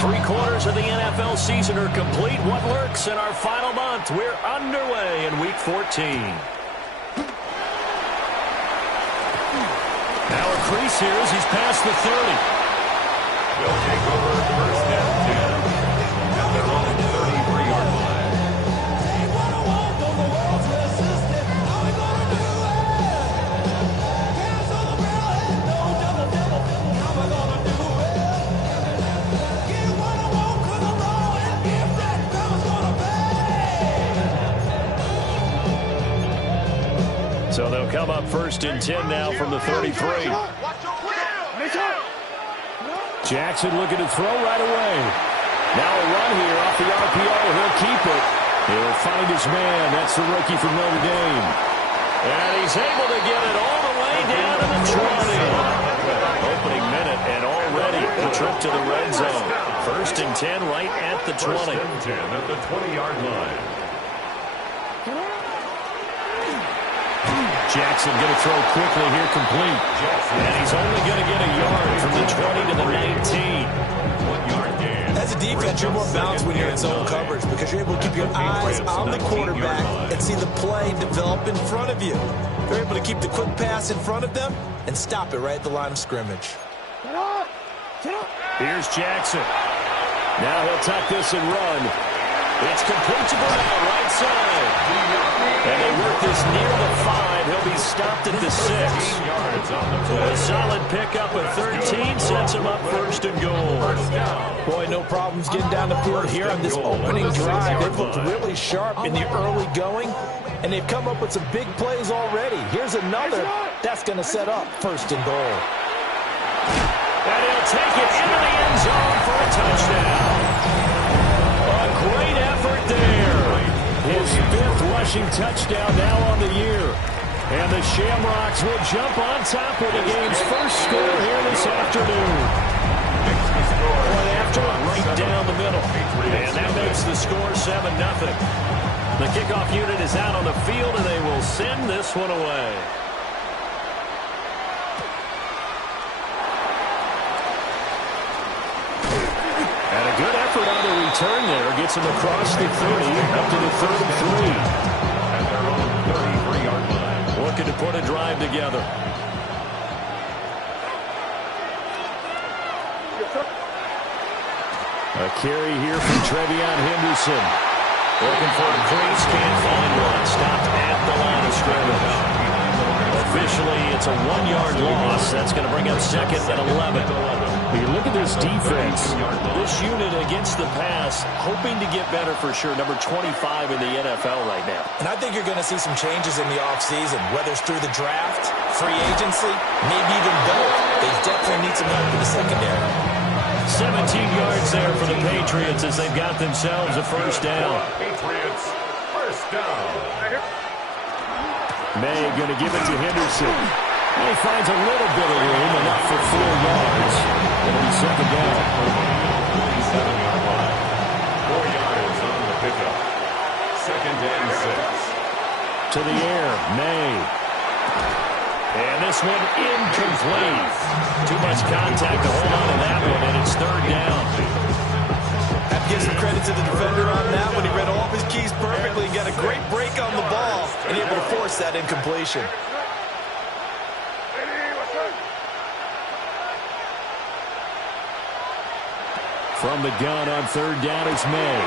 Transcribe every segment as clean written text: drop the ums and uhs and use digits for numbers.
Three-quarters of the NFL season are complete. What lurks in our final month? We're underway in Week 14. Now a crease here as he's past the 30. He'll take over first down 10 at their own 33-yard line. So they'll come up first and 10 now from the 33. Jackson looking to throw right away. Now a run here off the RPO. He'll keep it. He'll find his man. That's the rookie from Notre Dame. And he's able to get it all the way down to the 20. Opening minute and already a trip to the red zone. First and 10 right at the 20. First and 10 at the 20-yard line. Jackson going to throw quickly here, complete. And he's only going to get a yard from the 20 to the 19. 1 yard gain. As a defense, you're more balanced when you're in zone coverage because you're able to keep your eyes on the quarterback and see the play develop in front of you. They're able to keep the quick pass in front of them and stop it right at the line of scrimmage. Here's Jackson. Now he'll tuck this and run. It's complete to Brown, right side. And they work this near the 5. He'll be stopped at the 6. A solid pickup of 13 sets him up first and goal. Boy, no problems getting down the field here on this opening drive. They've looked really sharp in the early going, and they've come up with some big plays already. Here's another that's going to set up first and goal. And he'll take it into the end zone for a touchdown. A great effort there. His 5th rushing touchdown now on the year. And the Shamrocks will jump on top with the game's first score here this afternoon. Point after, right down the middle. And that makes the score 7-0. The kickoff unit is out on the field, and they will send this one away. And a good effort on the return there. Gets him across the 30, up to the 33. At their own 33-yard line. Looking to put a drive together. A carry here from Trevion Henderson. Looking for a crease, can't find one. Stopped at the line of scrimmage. Officially, it's a 1-yard loss. That's going to bring up second and 11. You look at this defense. This unit against the pass, hoping to get better for sure. Number 25 in the NFL right now. And I think you're going to see some changes in the offseason, whether it's through the draft, free agency, maybe even both. They definitely need some help in the secondary. 17 yards there for the Patriots as they've got themselves a first down. Patriots, first down. May going to give it to Henderson. And he finds a little bit of room, enough for 4 yards. It'll be second down. 7-yard line. 4 yards on the pickup. Second and 6. To the air, May. And this one incomplete. Too much contact to hold on to that one, and it's third down. Have to give some credit to the defender on that one. He read all of his keys perfectly and got a great break on the ball and able to force that incompletion. From the gun on third down is May.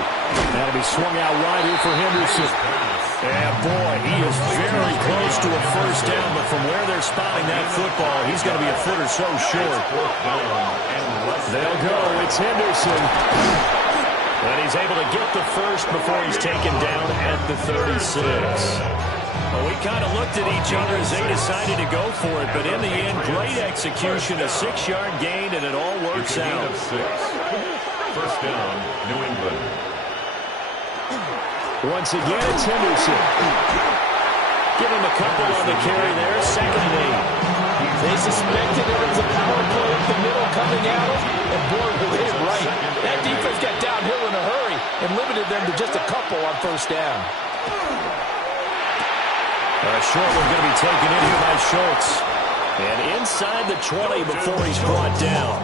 That'll be swung out wide here for Henderson. And boy, he is very close to a first down, but from where they're spotting that football, he's going to be a foot or so short. They'll go. It's Henderson. And he's able to get the first before he's taken down at the 36. Well, we kind of looked at each other as they decided to go for it, but in the end, great execution, a 6-yard gain, and it all works out. First down, New England. Once again, it's Henderson. Give him a couple on the carry there, second and 8. They suspected it was a power play up the middle coming out, and boy, they hit it right. That defense got downhill in a hurry and limited them to just a couple on first down. Short one going to be taken in here by Schultz. And inside the 20 before he's brought down.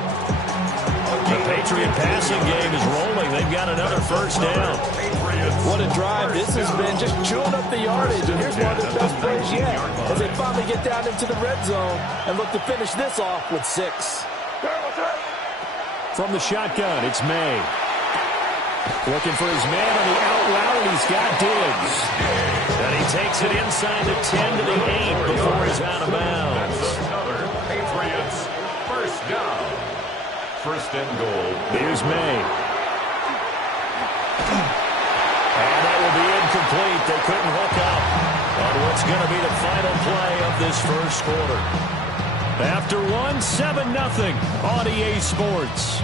The Patriot passing game is rolling. They've got another first down. What a drive this has been, just chewing up the yardage. And here's one of their best plays yet as they finally get down into the red zone and look to finish this off with 6. From the shotgun, it's May. Looking for his man on the out route, and he's got Diggs. And he takes it inside the 10 to the 8 before he's out of bounds. Another Patriots first down. First and goal. Here's May. And that will be incomplete. They couldn't hook up on what's going to be the final play of this first quarter. After 7-0 on EA Sports.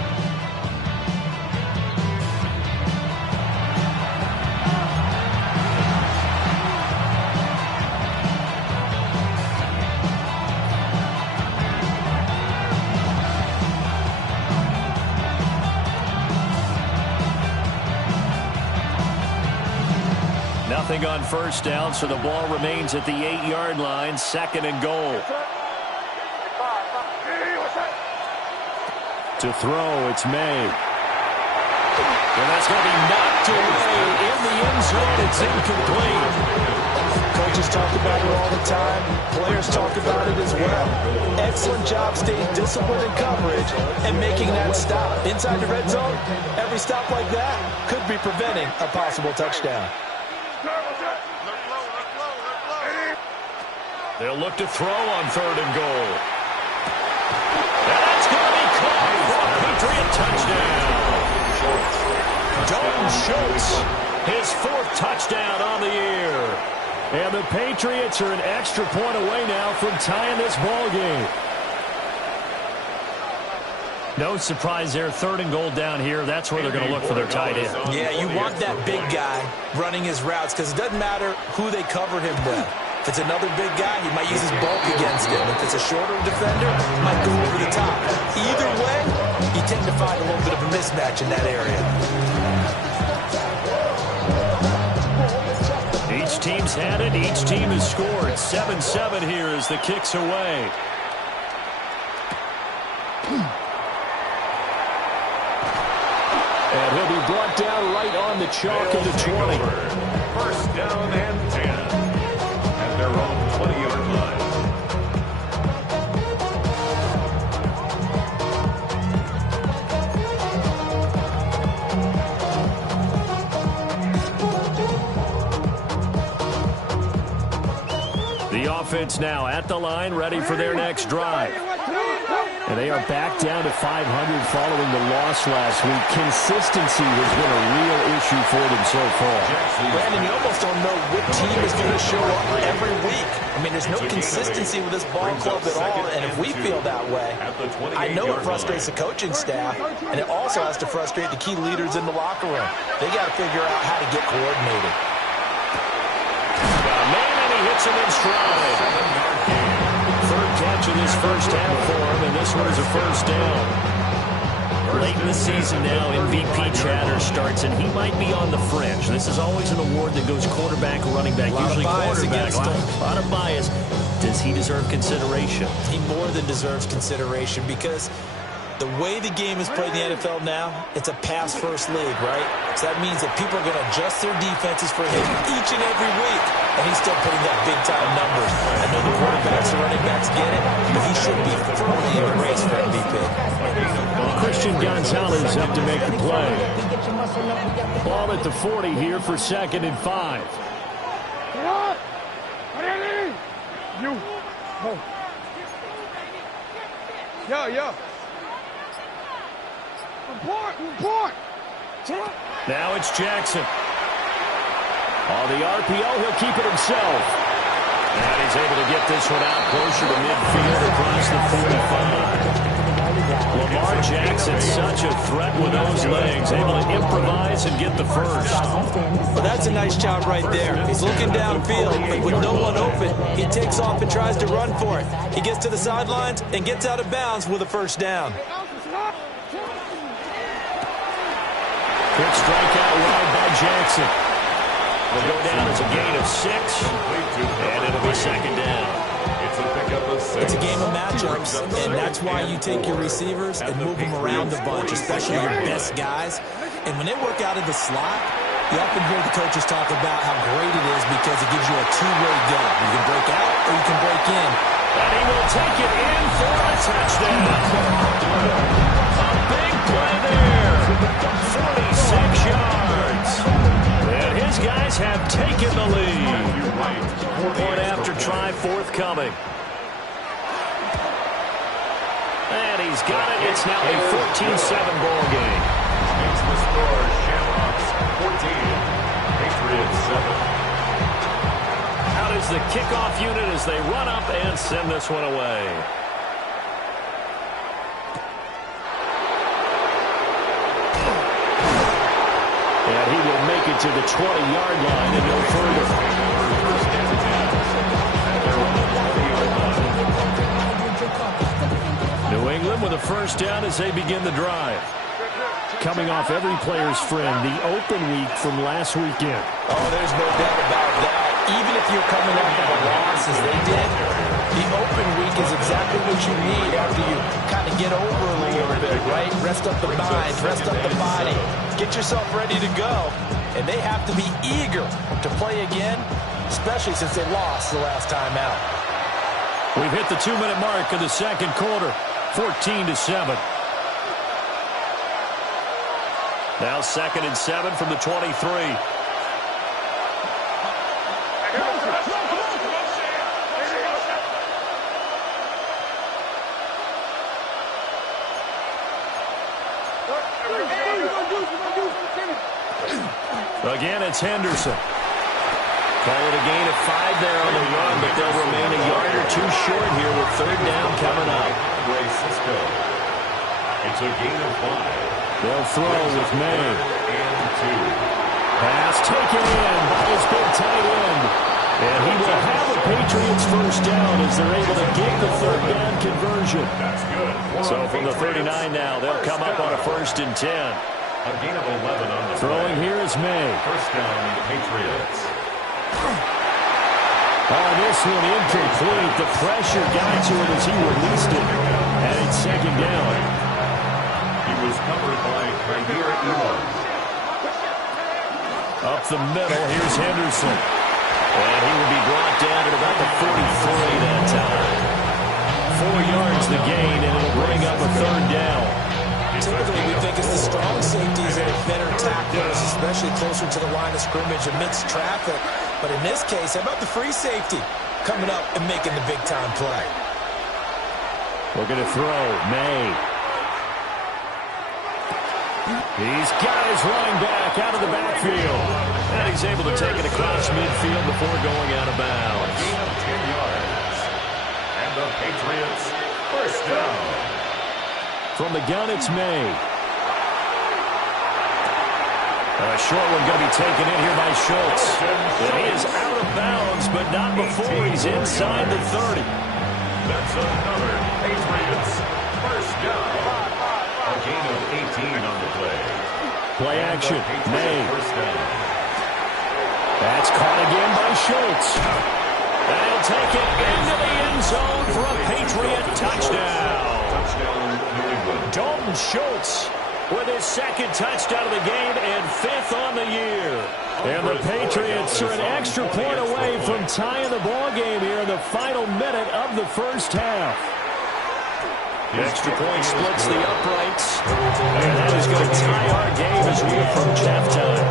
Nothing on first down, so the ball remains at the 8-yard line, 2nd and goal. To throw, it's May. And that's going to be knocked away in the end zone. It's incomplete. Coaches talk about it all the time. Players talk about it as well. Excellent job staying disciplined in coverage and making that stop. Inside the red zone, every stop like that could be preventing a possible touchdown. They'll look to throw on 3rd and goal. That's going to be caught for a Patriot touchdown. Dalton Schultz, his 4th touchdown on the year. And the Patriots are an extra point away now from tying this ball game. No surprise there. 3rd and goal down here. That's where they're going to look for their tight end. Yeah, you want that big guy running his routes because it doesn't matter who they cover him with. If it's another big guy, he might use his bulk against him. If it's a shorter defender, he might go over the top. Either way, you tend to find a little bit of a mismatch in that area. Each team's had it. Each team has scored. 7-7 here as the kick's away. And he'll be brought down right on the chalk of the 20. First down and 10. At their own 20-yard line. The offense now at the line, ready for their next drive. And they are back down to 500 following the loss last week. Consistency has been a real issue for them so far. Brandon, you almost don't know what team is going to show up every week. I mean, there's no consistency with this ball club at all, and if we feel that way, I know it frustrates the coaching staff, and it also has to frustrate the key leaders in the locker room. They got to figure out how to get coordinated. Man, and he hits him in stride. 3rd catch of this first half for him, and this one is a first down. Late in the season now, MVP chatter starts, and he might be on the fringe. This is always an award that goes quarterback or running back, usually quarterback. A lot of bias. Does he deserve consideration? He more than deserves consideration because the way the game is played in the NFL now, it's a pass-first league, right? So that means that people are going to adjust their defenses for him each and every week, and he's still putting up big-time numbers. I know the quarterbacks and running backs get it, but he should be firmly in the race for MVP. Christian Gonzalez up to make the play. Ball at the 40 here for 2nd and 5. Yeah. Report. Now it's Jackson. On the RPO, he'll keep it himself. And he's able to get this one out closer to midfield across the 45. Lamar Jackson, such a threat with those legs, able to improvise and get the first. Well, that's a nice job right there. He's looking downfield, but with no one open, he takes off and tries to run for it. He gets to the sidelines and gets out of bounds with a first down. Quick strikeout wide by Jackson. Will go down as a gain of 6, and it'll be 2nd down. It's a It's a game of matchups, and that's why you take your receivers and move them around a bunch, especially your best guys. And when they work out of the slot, you often hear the coaches talk about how great it is because it gives you a two-way go. You can break out or you can break in. And he will take it in for a touchdown. A big play there. 46 yards. And his guys have taken the lead. Point after try forthcoming. And he's got it. It's now a 14-7 ball game. Makes the score Shamrocks 14, Patriots 7. Out is the kickoff unit as they run up and send this one away. And he will make it to the 20-yard line and no further. New England with a first down as they begin the drive. Coming off every player's friend, the open week from last weekend. Oh, there's no doubt about that. Even if you're coming off of a loss as they did, the open week is exactly what you need after you kind of get over a little bit, right? Rest up the mind, rest up the body, get yourself ready to go. And they have to be eager to play again, especially since they lost the last time out. We've hit the 2-minute mark of the second quarter, 14-7. Now 2nd and 7 from the 23. Again, it's Henderson. Call it a gain of 5 there on the run, but they'll remain a yard or two short here with 3rd down coming up. It's a gain of 5. They'll throw with May. Pass taken in by his big tight end. And he will have the Patriots first down as they're able to get the 3rd down conversion. That's good. So from the 39 now, they'll come up on a 1st and 10. A gain of 11 on the Throwing here is May. First down, Patriots. On this one, incomplete. The pressure got to it as he released it. And it's 2nd down. He was covered by Rainier Elam. Up the middle, here's Henderson. And he will be brought down at about the 43 that time. 4 yards the gain, and it'll bring up a 3rd down. Typically, we think it's the strong safeties that are better tacklers, especially closer to the line of scrimmage amidst traffic. But in this case, how about the free safety coming up and making the big-time play? Looking to throw, May. He's got his running back out of the backfield. And he's able to take it across midfield before going out of bounds. Gain of 10 yards. And the Patriots first down. From the gun, it's May. A short one going to be taken in here by Schultz. And he is out of bounds, but not before he's inside the 30. That's another Patriots first down. A gain of 18 on the play. Play action, May. First down. That's caught again by Schultz. And he'll take it into the end zone for a Patriot touchdown. Dalton Schultz with his 2nd touchdown of the game and 5th on the year. And the Patriots are an extra point away from tying the ball game here in the final minute of the first half. The extra point splits the uprights. And that is going to tie our game as we approach halftime.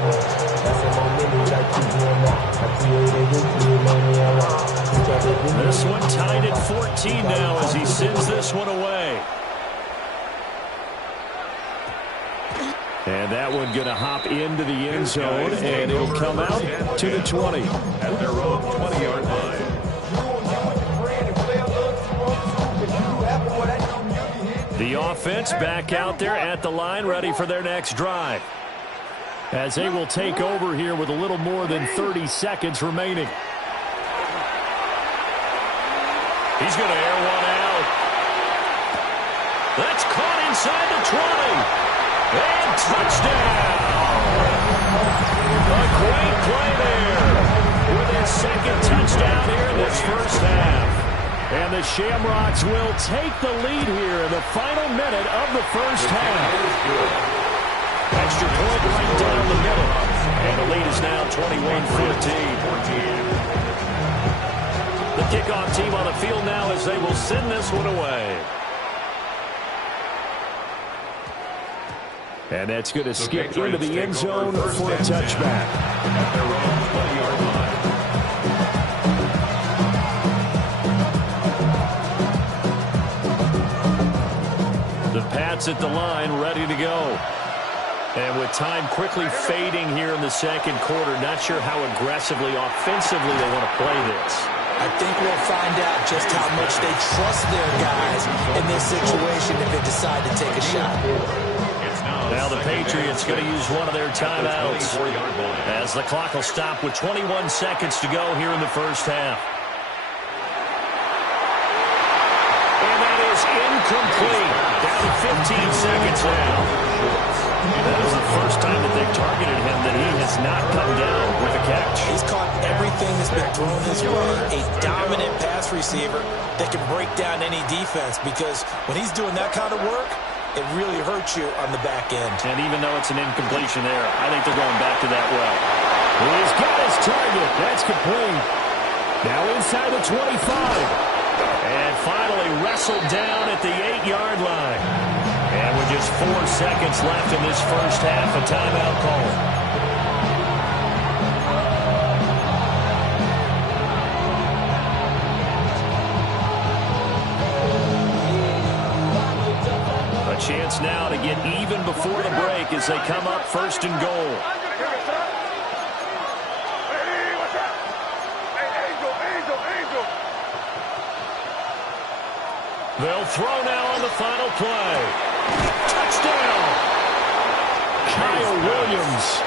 This one tied at 14 now as he sends this one away. And that one going to hop into the end zone, and it'll come out to the 20. At their own 20-yard line. The offense back out there at the line, ready for their next drive. As they will take over here with a little more than 30 seconds remaining. He's going to air one out. That's caught inside the 20. And touchdown! A great play there with his 2nd touchdown here in this first half. And the Shamrocks will take the lead here in the final minute of the first half. Extra point right down the middle. And the lead is now 21-14. The kickoff team on the field now as they will send this one away. And that's going to skip into the end zone for a touchback. At their own 20-yard line. The Pats at the line, ready to go. And with time quickly fading here in the second quarter, not sure how aggressively, offensively they want to play this. I think we'll find out just how much they trust their guys in this situation if they decide to take a shot. Now the Patriots going to use one of their timeouts as the clock will stop with 21 seconds to go here in the first half. And that is incomplete. Down to 15 seconds now. That is the first time that they've targeted him that he has not come down with a catch. He's caught everything that's been thrown his way. A dominant pass receiver that can break down any defense, because when he's doing that kind of work, it really hurts you on the back end. And even though it's an incompletion there, I think they're going back to that well. He's got his target. That's complete. Now inside the 25. And finally wrestled down at the 8-yard line. And with just 4 seconds left in this first half, a timeout call. A chance now to get even before the break as they come up first and goal. They'll throw now on the final play. Touchdown! Kyle Williams.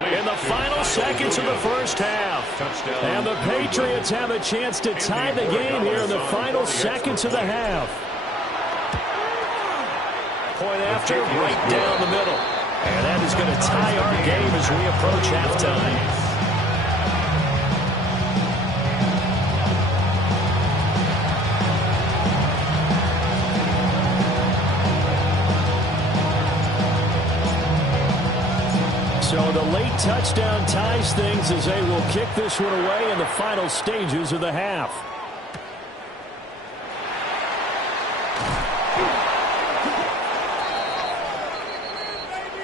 In the final seconds of the first half. And the Patriots have a chance to tie the game here in the final seconds of the half. Point after, right down the middle. And that is going to tie our game as we approach halftime. So the late touchdown ties things as they will kick this one away in the final stages of the half.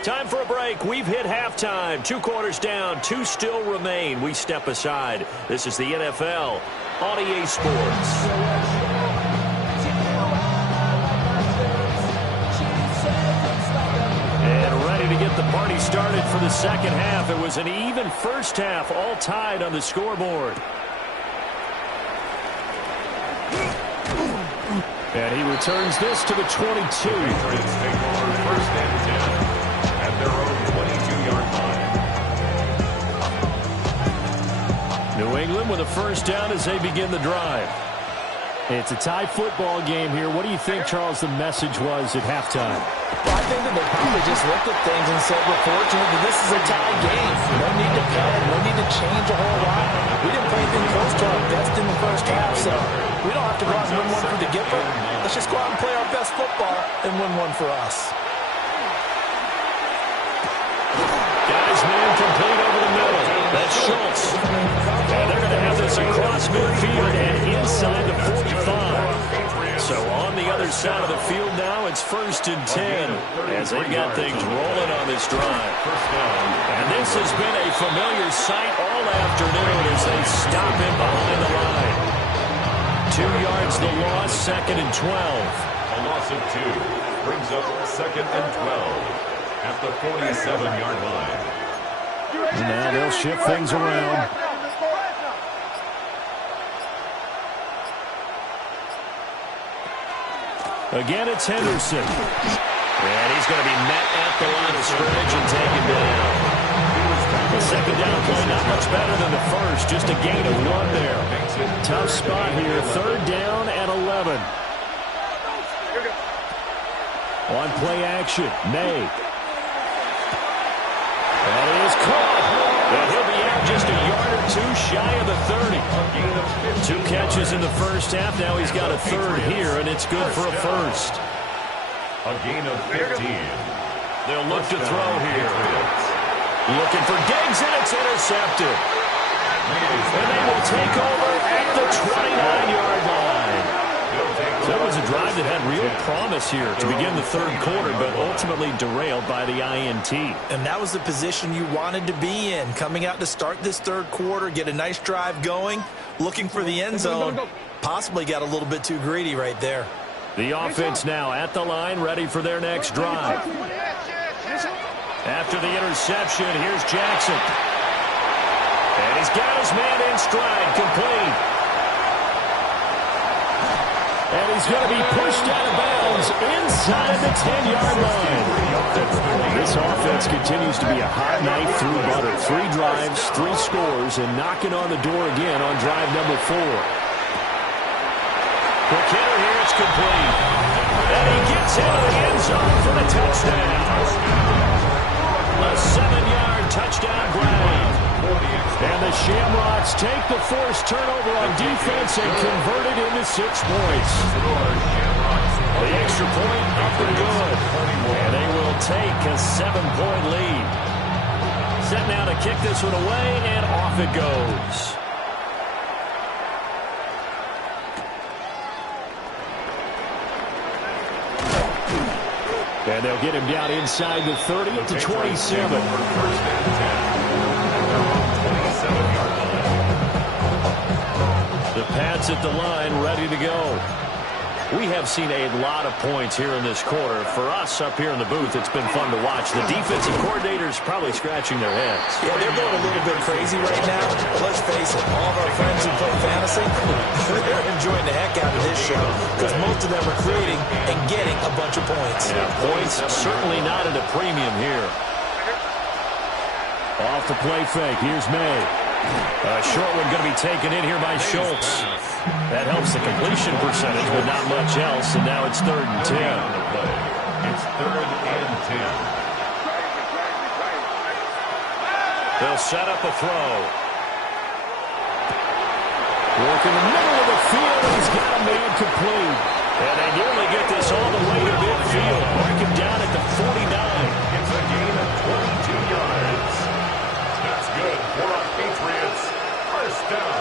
Time for a break. We've hit halftime. 2 quarters down, 2 still remain. We step aside. This is the NFL on EA Sports. To get the party started for the second half. It was an even first half, all tied on the scoreboard. And he returns this to the 22. Patriots take over first and 10 at their own 22-yard line. New England with a first down as they begin the drive. It's a tie football game here. What do you think, Charles, the message was at halftime? Well, I think that they probably just looked at things and said, we're fortunate that this is a tie game. No need to panic. No need to change a whole lot. We didn't play anything close to our best in the first half, so we don't have to go out and win one for the Gipper. Let's just go out and play our best football and win one for us. Guys, man complete over the middle. That's Schultz. And they're going to have this across midfield and inside the 45. So on the other side of the field now, it's 1st and 10 as they've got things rolling on this drive. And this has been a familiar sight all afternoon as they stop him behind the line. 2 yards the loss, 2nd and 12. A loss of 2 brings up 2nd and 12 at the 47-yard line. Now they'll shift things around. Again, it's Henderson. And he's going to be met at the line of scrimmage and taken down. The second down play, not much better than the first. Just a gain of 1 there. Tough spot here. Third down and 11. On play action, May. That is caught. And he'll be out just a yard or 2 shy of the 30. 2 catches in the first half. Now he's got a third here, and it's good for a first. A gain of 15. They'll look to throw here. Looking for Diggs, and it's intercepted. And they will take over at the 29-yard line. So that was a drive that had real promise here to begin the third quarter, but ultimately derailed by the INT. And that was the position you wanted to be in. Coming out to start this third quarter, get a nice drive going, looking for the end zone. Possibly got a little bit too greedy right there. The offense now at the line, ready for their next drive. After the interception, here's Jackson. And he's got his man in stride, complete. And he's going to be pushed out of bounds inside the 10-yard line. This offense continues to be a hot knife through butter. 3 drives, 3 scores, and knocking on the door again on drive number 4. Quick hitter here, it's complete. And he gets into the end zone for the touchdown. A 7-yard touchdown grab. And the Shamrocks take the forced turnover on defense and convert it into 6 points. The extra point up and good. And they will take a 7-point lead. Set now to kick this one away, and off it goes. And they'll get him down inside the 30 at the 27. The Pats at the line, ready to go. We have seen a lot of points here in this quarter. For us up here in the booth, it's been fun to watch. The defensive coordinators probably scratching their heads. Yeah, they're going a little bit crazy right now. But let's face it, all of our friends who play fantasy, they're enjoying the heck out of this show because most of them are creating and getting a bunch of points. Yeah, points certainly not at a premium here. Off the play fake, here's May. A short one going to be taken in here by Schultz. That helps the completion percentage, but not much else, and now it's 3rd and 10. It's 3rd and 10. They'll set up a throw. Work in the middle of the field, and he's got a man complete. And they nearly get this all the way to midfield. Mark him down at the 49. It's a gain of 22 yards. That's good for our Patriots. First down.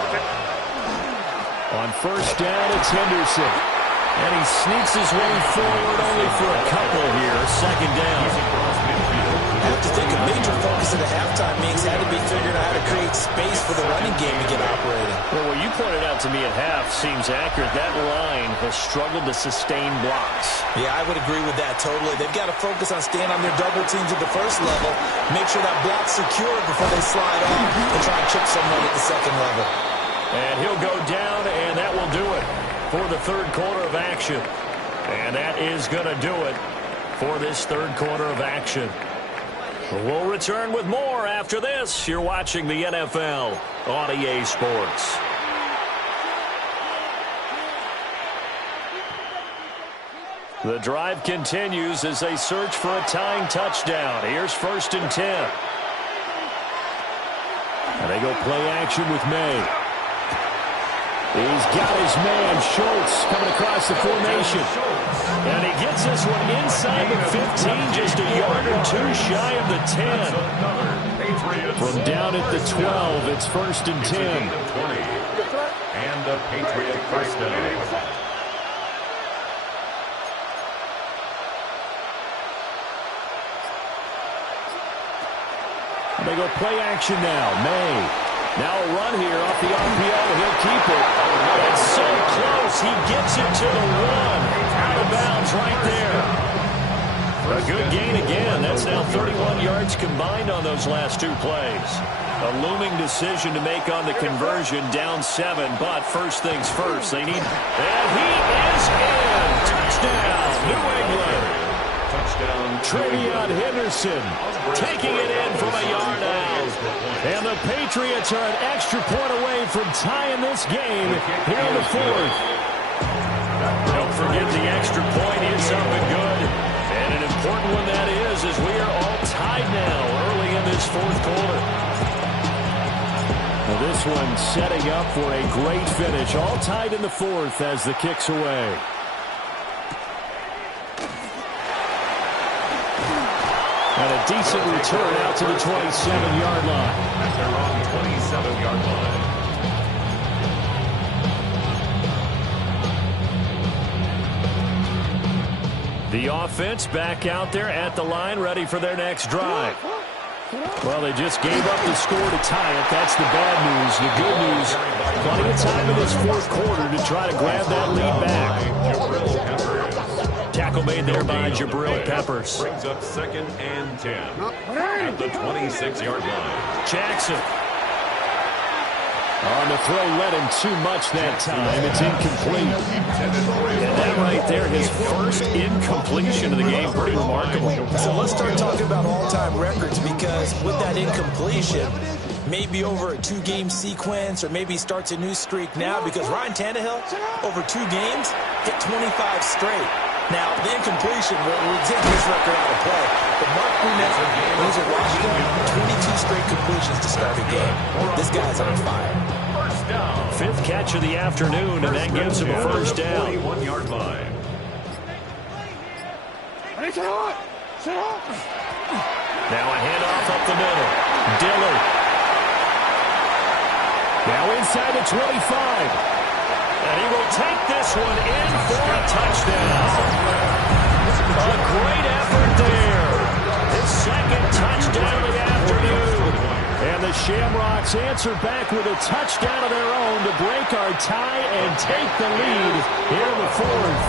On first down, it's Henderson. And he sneaks his way forward only for a couple here. Second down. I have to think a major focus at the halftime means had to be figuring out how to create space for the running game to get operating. Well, what you pointed out to me at half seems accurate. That line has struggled to sustain blocks. Yeah, I would agree with that totally. They've got to focus on staying on their double teams at the first level, make sure that block's secure before they slide off and try and chip someone at the second level. And he'll go down, and that will do it for the third quarter of action. And that is going to do it for this third quarter of action. We'll return with more after this. You're watching the NFL on EA Sports. The drive continues as they search for a tying touchdown. Here's 1st and 10. And they go play action with May. He's got his man, Schultz, coming across the formation. And he gets this one inside the 15, just a yard or 2 shy of the 10. From down at the 12, it's 1st and 10. And the Patriot first down. They go play action now. May. Now a run here off the RPO. He'll keep it. It's so close. He gets it to the 1. Out of bounds right there. A good gain again. That's now 31 yards combined on those last 2 plays. A looming decision to make on the conversion. Down 7. But first things first. They need... And he is in. Touchdown, New England. Touchdown, Travion Henderson taking it in from a yard out. the Patriots are an extra point away from tying this game here in the fourth. Don't forget the extra point is something good. And an important one that is, as we are all tied now early in this fourth quarter. Now this one setting up for a great finish. All tied in the fourth as the kick's away. And a decent return out to the 27-yard line. They're on the 27-yard line. The offense back out there at the line, ready for their next drive. Well, they just gave up the score to tie it. That's the bad news. The good news, plenty of time in this fourth quarter to try to grab that lead back. Tackle made there by Jabril Peppers. Brings up 2nd and 10 at the 26-yard line. Jackson. On the throw, led him too much that time. It's incomplete. And that right there, his first incompletion of the game. Pretty remarkable. So let's start talking about all-time records, because with that incompletion, maybe over a 2-game sequence, or maybe starts a new streak now, because Ryan Tannehill, over 2 games, hit 25 straight. Now, the incompletion will take this record out of play. But Mark Brunette, when he's at Washington, 22 straight completions to start a game. This guy's on fire. First down. 5th catch of the afternoon, and that gives him a first down. 41-yard line. Now a handoff up the middle. Dillard. Now inside the 25. And he will take this one in for a touchdown. A great effort there. His 2nd touchdown of the afternoon. And the Shamrocks answer back with a touchdown of their own to break our tie and take the lead here in the fourth.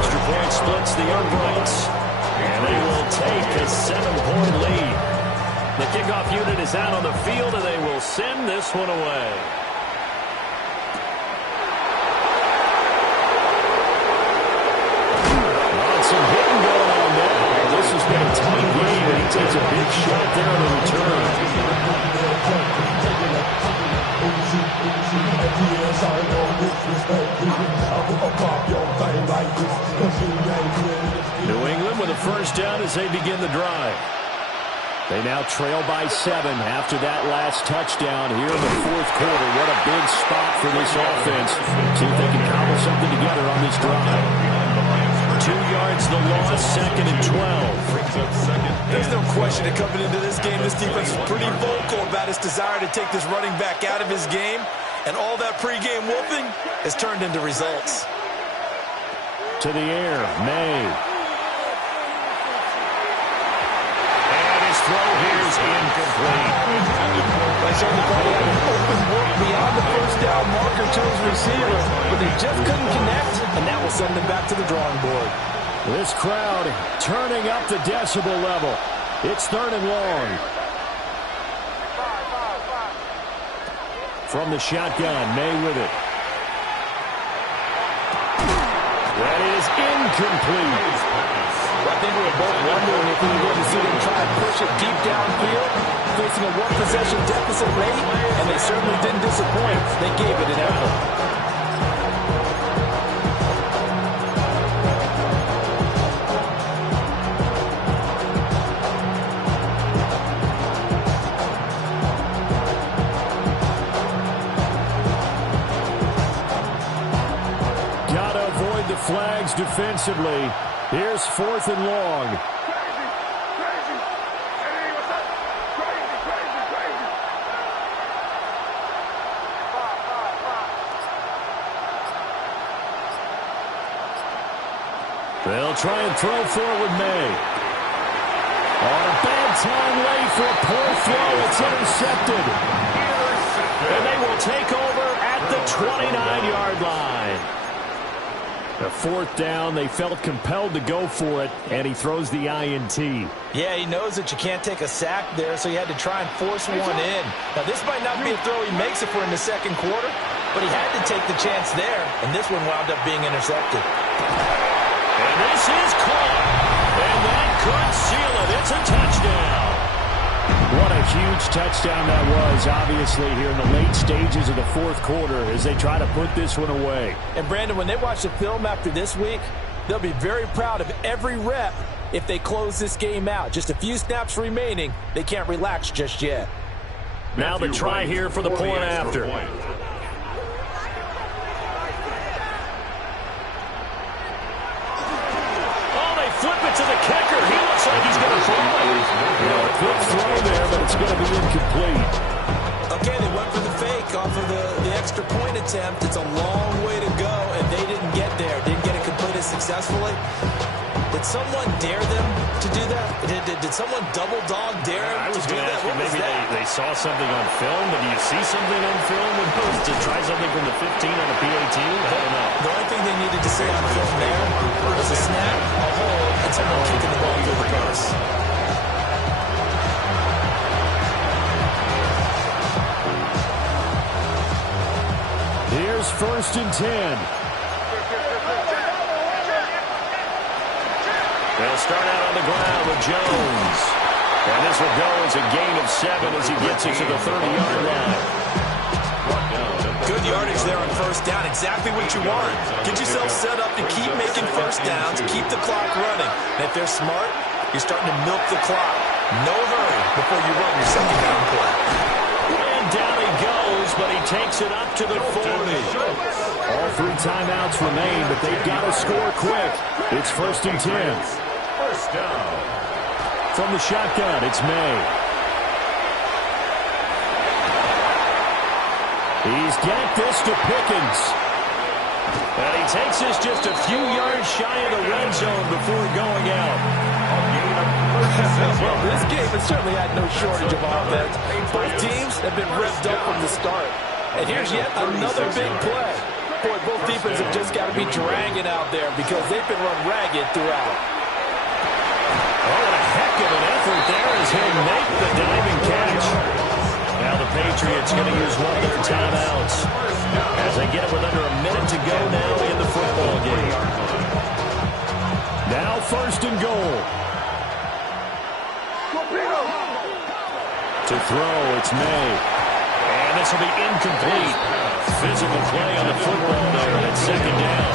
Extra point splits the uprights. And they will take a 7-point lead. The kickoff unit is out on the field, and they will send this one away. Some hitting going on now. This has been a tight game, and he takes a big shot there on the return. New England with a first down as they begin the drive. They now trail by 7 after that last touchdown here in the fourth quarter. What a big spot for this offense. See if they can cobble something together on this drive. 2 yards the loss, 2nd and 12. There's no question that coming into this game, this defense is pretty vocal about its desire to take this running back out of his game. And all that pregame whooping has turned into results. To the air, May. And his throw here is incomplete. They certainly probably had an open look beyond the first down marker to his receiver, but they just couldn't connect, and that will send them back to the drawing board. This crowd turning up the decibel level. It's 3rd and long. From the shotgun, May with it. That is incomplete. I think we were both wondering if we were going to see them try and push it deep downfield, facing a 1-possession deficit late, and they certainly didn't disappoint. They gave it an effort. Flags defensively. Here's 4th and long. They'll try and throw for it with May. On a bad time late for a poor throw. It's intercepted. And they will take over at the 29-yard line. A 4th down, they felt compelled to go for it, and he throws the INT. Yeah, he knows that you can't take a sack there, so he had to try and force one in. Now, this might not be a throw he makes if we're in the 2nd quarter, but he had to take the chance there, and this one wound up being intercepted. And this is caught, and that could seal it. It's a touchdown. What a huge touchdown that was, obviously, here in the late stages of the fourth quarter as they try to put this one away. And, Brandon, when they watch the film after this week, they'll be very proud of every rep if they close this game out. Just a few snaps remaining. They can't relax just yet. Now the try here for the point after. Flip it to the kicker. He looks like he's going to throw it. A quick throw there, but it's going to be incomplete. Okay, they went for the fake off of the extra point attempt. It's a long way to go, and they didn't get there. Didn't get it completed successfully. Did someone dare them to do that? Did someone double dog dare them to do that? Maybe they saw something on film, but do you see something on film with those to try something from the 15 on a PAT? I don't know. The only thing they needed to see on film there was a snap, a hold, and someone kicking the ball through the press. Here's 1st and 10. They'll start out on the ground with Jones. And this will go as a gain of 7 as he gets it to the 30-yard line. Good yardage there on 1st down. Exactly what you want. Get yourself set up to keep making 1st downs, keep the clock running. And if they're smart, you're starting to milk the clock. No hurry before you run your 2nd down play. And down he goes, but he takes it up to the 40. All 3 timeouts remain, but they've got to score quick. It's 1st and 10. 1st down. From the shotgun, it's May. He's got this to Pickens. And he takes this just a few yards shy of the red zone before going out. Well, this game has certainly had no shortage of offense. Both teams have been revved up from the start. And here's yet another big play. Boy, both defenses have just got to be dragging out there because they've been run ragged throughout. Oh, what a heck of an effort there as he'll make the diving catch. Now the Patriots going to use one of their timeouts as they get it with under a minute to go now in the football game. Now 1st and goal. To throw, it's May. And this will be incomplete. Physical play on the football there. That's 2nd down.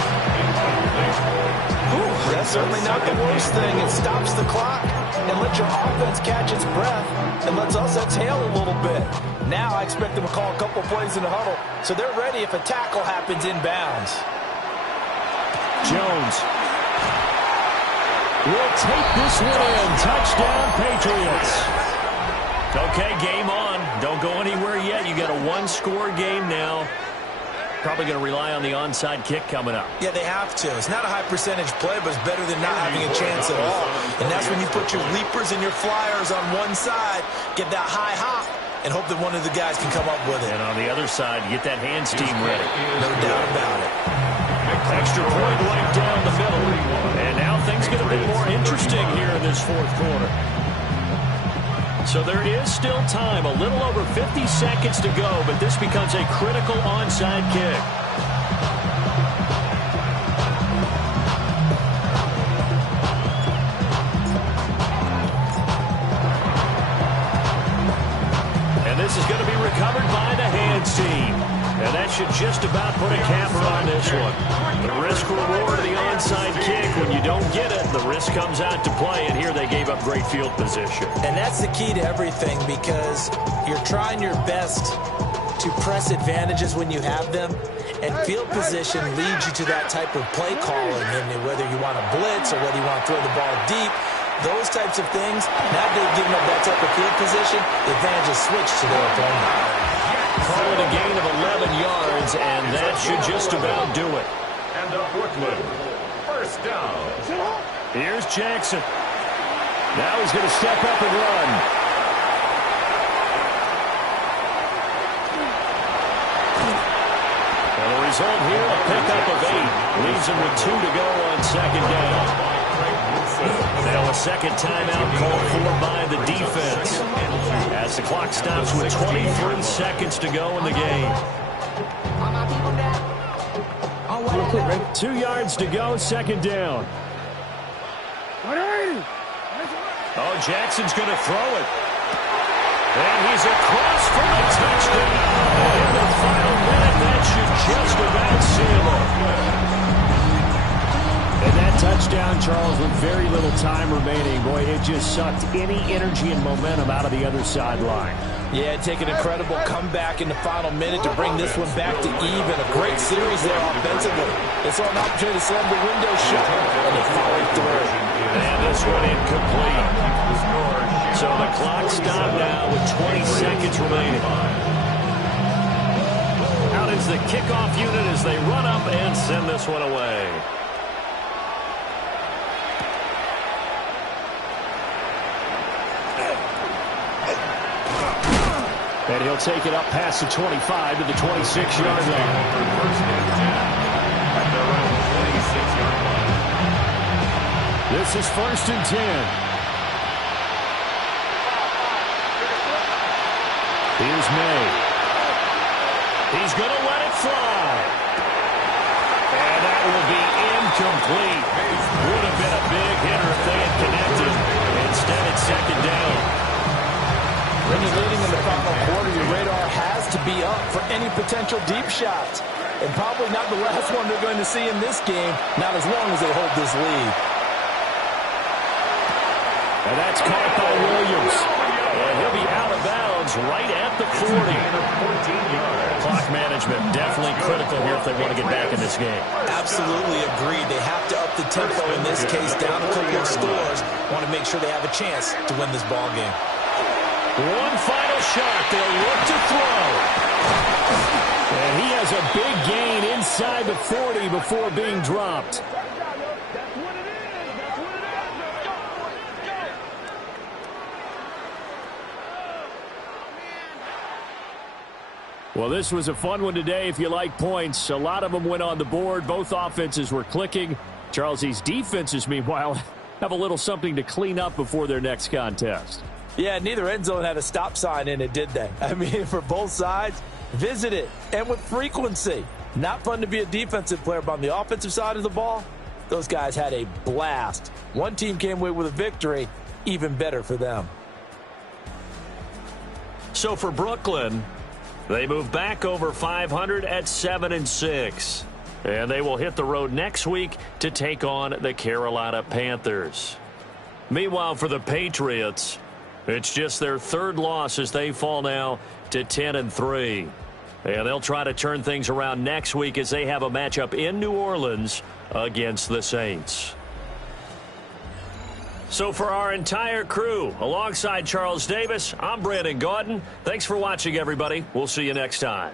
That's certainly not the worst thing. It stops the clock and lets your offense catch its breath and lets us exhale a little bit. Now I expect them to call a couple plays in the huddle so they're ready if a tackle happens inbounds. Jones will take this one in. Touchdown, Patriots. Okay, game on. Don't go anywhere yet. You got a 1-score game now. Probably going to rely on the onside kick coming up. Yeah, they have to. It's not a high percentage play, but it's better than not having a chance at all. And that's when you put your leapers and your flyers on one side, get that high hop, and hope that one of the guys can come up with it. And on the other side, get that hands team ready. No doubt about it. Extra point right down the middle. And now things get a bit more interesting here in this fourth quarter. So there is still time, a little over 50 seconds to go, but this becomes a critical onside kick. And this is going to be recovered by the hands team. And that should just about put a capper on this one. The risk-reward of the onside kick, when you don't get it, the risk comes out to play, and here they gave up great field position. And that's the key to everything because you're trying your best to press advantages when you have them, and field position leads you to that type of play calling, and whether you want to blitz or whether you want to throw the ball deep, those types of things, now they've given up that type of field position, the advantage is switched to their opponent. Call it a gain of 11 yards, and that should just about do it. And the Brooklyn 1st down. Here's Jackson. Now he's going to step up and run. And the result here, a pickup of 8. Leaves him with 2 to go on 2nd down. Now a second timeout called for by the defense as the clock stops with 23 seconds to go in the game. 2 yards to go, 2nd down. Oh, Jackson's going to throw it. And he's across for the touchdown. In the final minute, that should just about seal it. And that touchdown, Charles, with very little time remaining, boy, it just sucked any energy and momentum out of the other sideline. Yeah, take an incredible comeback in the final minute to bring this one back to even. A great series there offensively. They saw an opportunity to slam the window shut, and they followed through. And this one incomplete. So the clock stopped now with 20 seconds remaining. Out is the kickoff unit as they run up and send this one away. And he'll take it up past the 25 to the 26-yard line. First and 10 at their own 26-yard line. This is first and 10. Here's May. He's going to let it fly. And that will be incomplete. Would have been a big hitter if they had connected. Instead, it's second down. When you're leading in the final quarter, your radar has to be up for any potential deep shots. And probably not the last one they're going to see in this game, not as long as they hold this lead. And that's caught by Williams. And he'll be out of bounds right at the 40. Clock management definitely critical here if they want to get back in this game. Absolutely agreed. They have to up the tempo in this case, down a couple of scores. Want to make sure they have a chance to win this ball game. One final shot. They'll look to throw. And he has a big gain inside the 40 before being dropped. Well, this was a fun one today if you like points. A lot of them went on the board. Both offenses were clicking. Charles, these defenses, meanwhile, have a little something to clean up before their next contest. Yeah, neither end zone had a stop sign in it, did they? I mean, for both sides, visit it, and with frequency. Not fun to be a defensive player, but on the offensive side of the ball, those guys had a blast. One team came away with a victory, even better for them. So for Brooklyn, they move back over 500 at 7-6. And they will hit the road next week to take on the Carolina Panthers. Meanwhile, for the Patriots, it's just their third loss as they fall now to 10-3. And they'll try to turn things around next week as they have a matchup in New Orleans against the Saints. So for our entire crew, alongside Charles Davis, I'm Brandon Gaudin. Thanks for watching, everybody. We'll see you next time.